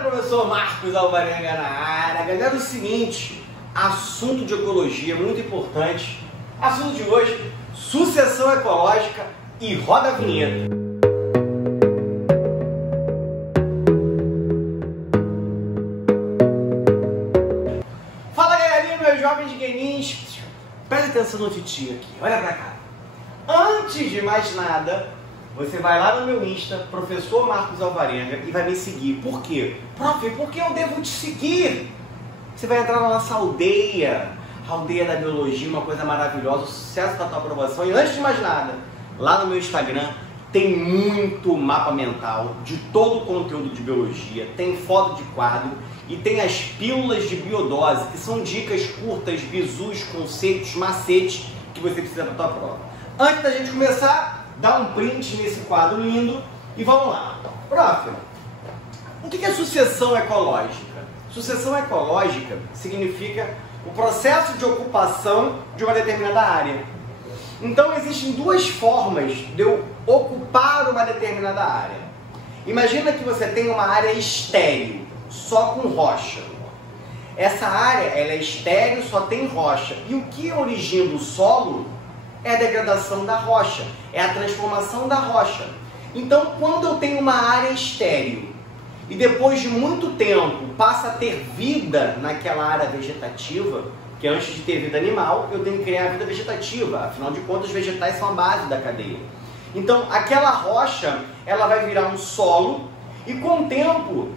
Professor Marcos Alvarenga na área. Galera, é o seguinte, assunto de ecologia muito importante. Assunto de hoje, sucessão ecológica, e roda a vinheta. Fala galerinha, meus jovens gaminhos. Presta atenção no titinho aqui, olha pra cá. Antes de mais nada, você vai lá no meu Insta, Professor Marcos Alvarenga, e vai me seguir. Por quê? Prof, por que eu devo te seguir? Você vai entrar na nossa aldeia, a aldeia da biologia, uma coisa maravilhosa, sucesso da tua aprovação. E antes de mais nada, lá no meu Instagram tem muito mapa mental de todo o conteúdo de biologia, tem foto de quadro e tem as pílulas de biodose, que são dicas curtas, bizus, conceitos, macetes que você precisa para a tua prova. Antes da gente começar, dá um print nesse quadro lindo e vamos lá. Prof, o que é sucessão ecológica? Sucessão ecológica significa o processo de ocupação de uma determinada área. Então existem duas formas de eu ocupar uma determinada área. Imagina que você tem uma área estéril, só com rocha. Essa área ela é estéril, só tem rocha. E o que origina o solo é a degradação da rocha, é a transformação da rocha. Então, quando eu tenho uma área estéril e depois de muito tempo passa a ter vida naquela área vegetativa, que antes de ter vida animal, eu tenho que criar a vida vegetativa, afinal de contas, os vegetais são a base da cadeia. Então, aquela rocha, ela vai virar um solo e com o tempo,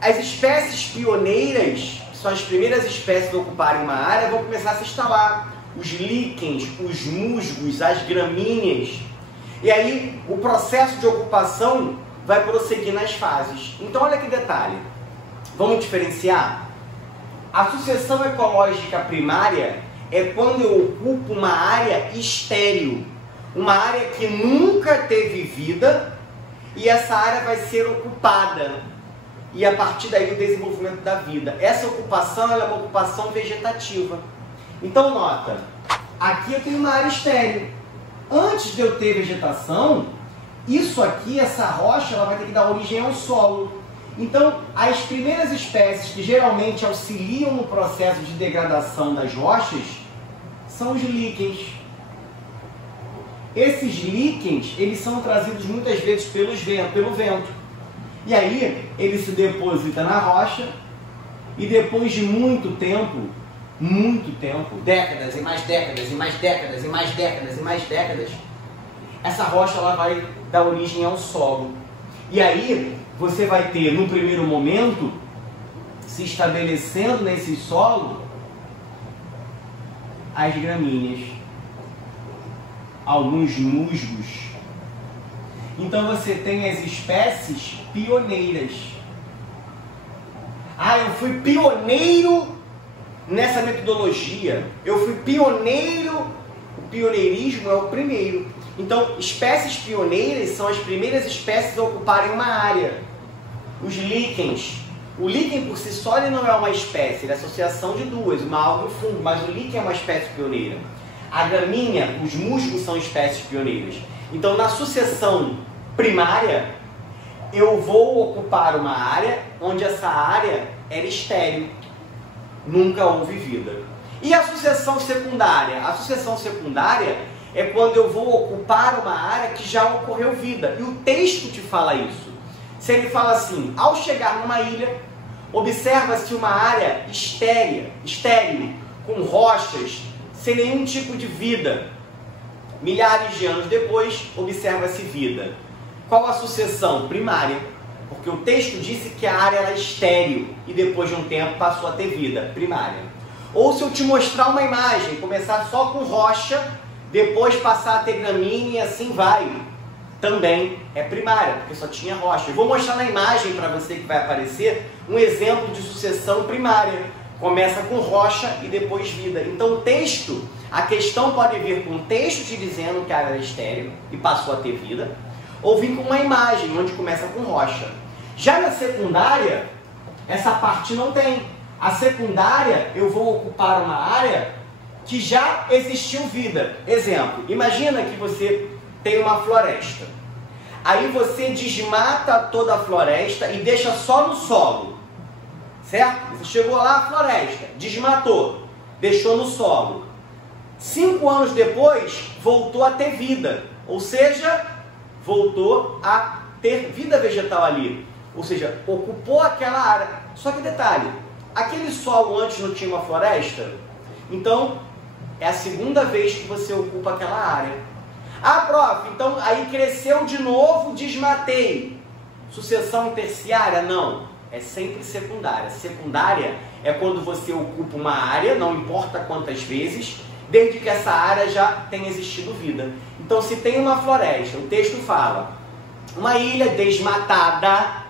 as espécies pioneiras, que são as primeiras espécies a ocuparem uma área, vão começar a se instalar. Os líquens, os musgos, as gramíneas. E aí o processo de ocupação vai prosseguir nas fases. Então olha que detalhe. Vamos diferenciar? A sucessão ecológica primária é quando eu ocupo uma área estéril. Uma área que nunca teve vida e essa área vai ser ocupada. E a partir daí o desenvolvimento da vida. Essa ocupação ela é uma ocupação vegetativa. Então nota, aqui eu tenho uma área estéril. Antes de eu ter vegetação, isso aqui, essa rocha, ela vai ter que dar origem ao solo. Então, as primeiras espécies que geralmente auxiliam no processo de degradação das rochas são os líquens. Esses líquens, eles são trazidos muitas vezes pelo vento. E aí, ele se deposita na rocha e depois de muito tempo, décadas e mais décadas e mais décadas e mais décadas e mais décadas, essa rocha ela vai dar origem ao solo. E aí você vai ter, no primeiro momento, se estabelecendo nesse solo, as gramíneas, alguns musgos. Então você tem as espécies pioneiras. Ah, eu fui pioneiro nessa metodologia, eu fui pioneiro, o pioneirismo é o primeiro. Então, espécies pioneiras são as primeiras espécies a ocuparem uma área. Os líquens, o líquen por si só ele não é uma espécie, ele é associação de duas, uma alga e um fungo, mas o líquen é uma espécie pioneira. A gramínea, os musgos são espécies pioneiras. Então, na sucessão primária, eu vou ocupar uma área onde essa área era estéril. Nunca houve vida. E a sucessão secundária? A sucessão secundária é quando eu vou ocupar uma área que já ocorreu vida. E o texto te fala isso. Se ele fala assim, ao chegar numa ilha, observa-se uma área estéril, com rochas, sem nenhum tipo de vida. Milhares de anos depois, observa-se vida. Qual a sucessão? Primária. Porque o texto disse que a área era estéril e depois de um tempo passou a ter vida, primária. Ou se eu te mostrar uma imagem, começar só com rocha, depois passar a ter gramínea e assim vai, também é primária, porque só tinha rocha. Eu vou mostrar na imagem para você que vai aparecer um exemplo de sucessão primária. Começa com rocha e depois vida. Então o texto, a questão pode vir com um texto te dizendo que a área era estéril e passou a ter vida, ou vir com uma imagem, onde começa com rocha. Já na secundária, essa parte não tem. A secundária, eu vou ocupar uma área que já existiu vida. Exemplo, imagina que você tem uma floresta. Aí você desmata toda a floresta e deixa só no solo, certo? Você chegou lá, floresta, desmatou, deixou no solo. 5 anos depois, voltou a ter vida, ou seja, voltou a ter vida vegetal ali, ou seja, ocupou aquela área. Só que detalhe, aquele solo antes não tinha uma floresta? Então, é a segunda vez que você ocupa aquela área. Ah, prof, então aí cresceu de novo, desmatei. Sucessão terciária? Não, é sempre secundária. Secundária é quando você ocupa uma área, não importa quantas vezes, desde que essa área já tenha existido vida. Então, se tem uma floresta, o texto fala, uma ilha desmatada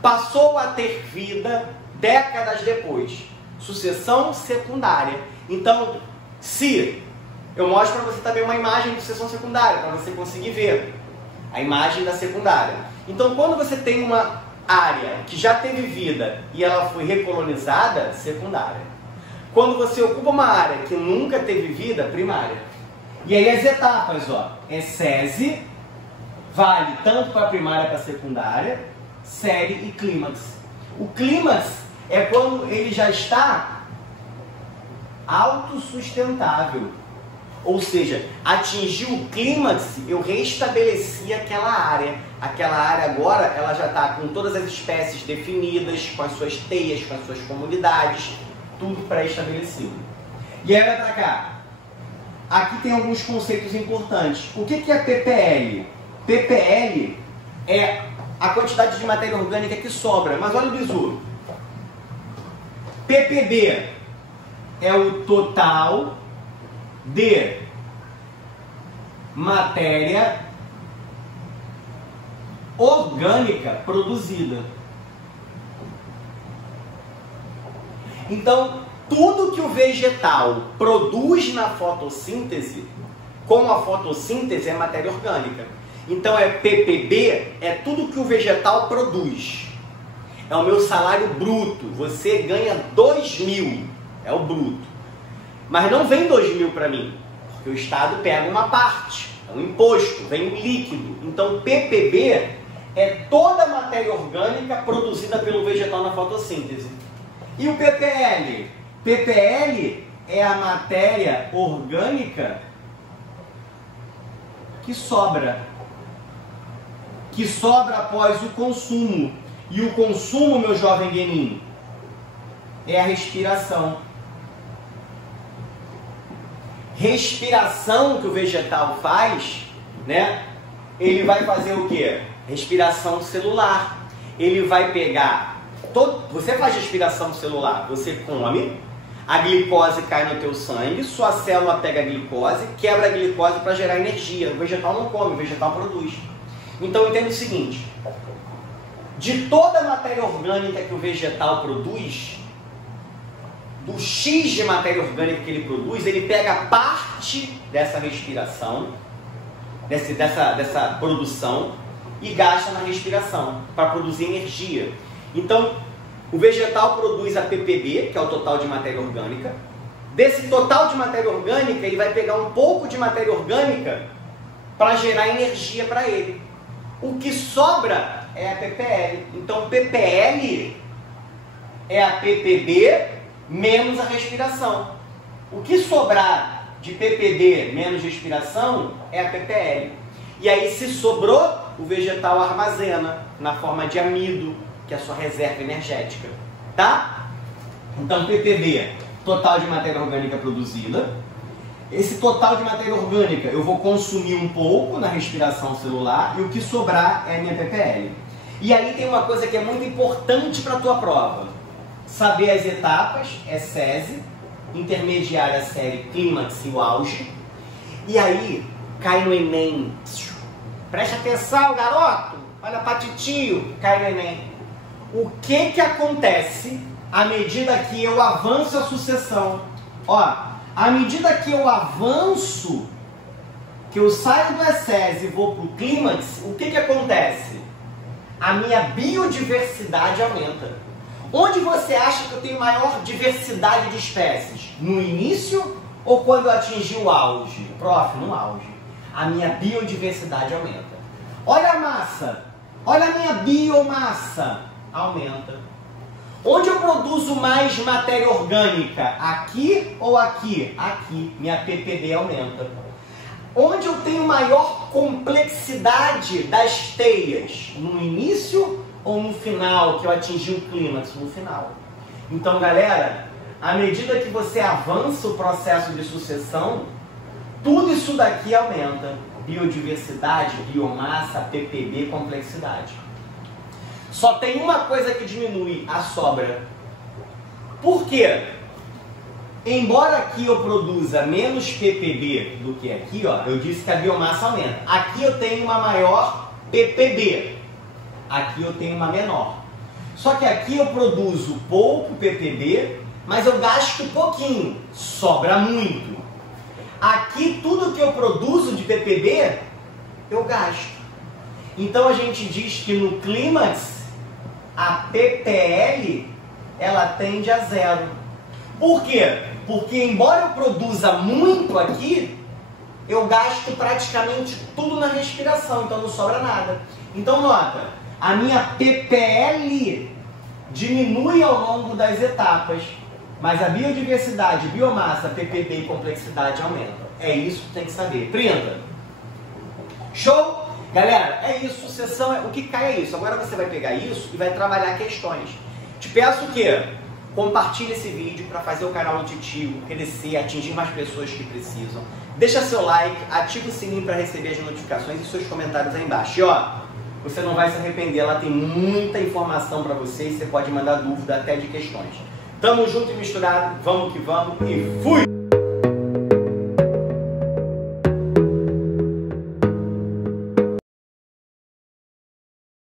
passou a ter vida décadas depois. Sucessão secundária. Então, se eu mostro para você também uma imagem de sucessão secundária, para você conseguir ver a imagem da secundária. Então, quando você tem uma área que já teve vida e ela foi recolonizada, secundária. Quando você ocupa uma área que nunca teve vida, primária. E aí as etapas, ó, é SESI, vale tanto para a primária para a secundária, série e clímax. O clímax é quando ele já está autossustentável. Ou seja, atingiu o clímax, eu restabeleci aquela área. Aquela área agora, ela já está com todas as espécies definidas, com as suas teias, com as suas comunidades, tudo pré-estabelecido. E aí vai para cá. Aqui tem alguns conceitos importantes. O que é PPL? PPL é a quantidade de matéria orgânica que sobra. Mas olha o bizu. PPB é o total de matéria orgânica produzida. Então, tudo que o vegetal produz na fotossíntese, como a fotossíntese é matéria orgânica. Então, PPB é tudo que o vegetal produz. É o meu salário bruto. Você ganha 2.000, é o bruto. Mas não vem 2.000 para mim, porque o Estado pega uma parte, é um imposto, vem um líquido. Então, PPB é toda a matéria orgânica produzida pelo vegetal na fotossíntese. E o PPL? PPL é a matéria orgânica que sobra após o consumo. E o consumo, meu jovem Guenin, é a respiração. Respiração que o vegetal faz, né? Ele vai fazer o quê? Respiração celular. Ele vai pegar... Você faz respiração celular, você come, a glicose cai no teu sangue, sua célula pega a glicose, quebra a glicose para gerar energia. O vegetal não come, o vegetal produz. Então entenda o seguinte, de toda a matéria orgânica que o vegetal produz, do X de matéria orgânica que ele produz, ele pega parte dessa respiração, dessa produção, e gasta na respiração, para produzir energia. Então, o vegetal produz a PPB, que é o total de matéria orgânica. Desse total de matéria orgânica, ele vai pegar um pouco de matéria orgânica para gerar energia para ele. O que sobra é a PPL. Então, PPL é a PPB menos a respiração. O que sobrar de PPB menos respiração é a PPL. E aí, se sobrou, o vegetal armazena na forma de amido, que é a sua reserva energética, tá? Então, PPB, total de matéria orgânica produzida. Esse total de matéria orgânica eu vou consumir um pouco na respiração celular e o que sobrar é a minha PPL. E aí tem uma coisa que é muito importante para a tua prova. Saber as etapas, é SESI, intermediária, série, clímax e o auge. E aí, cai no Enem. Presta atenção, garoto! Olha pra titio, cai no Enem. O que acontece à medida que eu avanço a sucessão? Ó, à medida que eu avanço, que eu saio do SESI e vou pro clímax, o que acontece? A minha biodiversidade aumenta. Onde você acha que eu tenho maior diversidade de espécies? No início ou quando eu atingir o auge? Prof, no auge. A minha biodiversidade aumenta. Olha a massa, olha a minha biomassa, aumenta. Onde eu produzo mais matéria orgânica? Aqui ou aqui? Aqui, minha ppb aumenta. Onde eu tenho maior complexidade das teias? No início ou no final, que eu atingi o clímax? No final. Então, galera, à medida que você avança o processo de sucessão, tudo isso daqui aumenta. Biodiversidade, biomassa, ppb, complexidade. Só tem uma coisa que diminui, a sobra. Por quê? Embora aqui eu produza menos ppb do que aqui, ó, eu disse que a biomassa aumenta. Aqui eu tenho uma maior ppb, aqui eu tenho uma menor. Só que aqui eu produzo pouco ppb, mas eu gasto pouquinho, sobra muito. Aqui tudo que eu produzo de ppb, eu gasto. Então a gente diz que no clímax, a ppl, ela tende a zero. Por quê? Porque embora eu produza muito aqui, eu gasto praticamente tudo na respiração, então não sobra nada. Então nota, a minha ppl diminui ao longo das etapas, mas a biodiversidade, biomassa, ppb e complexidade aumentam. É isso que tem que saber. Printa. Show? Galera, é isso, sucessão, o que cai é isso. Agora você vai pegar isso e vai trabalhar questões. Te peço que compartilhe esse vídeo para fazer o canal do Titio crescer, atingir mais pessoas que precisam. Deixa seu like, ativa o sininho para receber as notificações e seus comentários aí embaixo. E ó, você não vai se arrepender, lá tem muita informação para você e você pode mandar dúvida até de questões. Tamo junto e misturado, vamos que vamos e fui!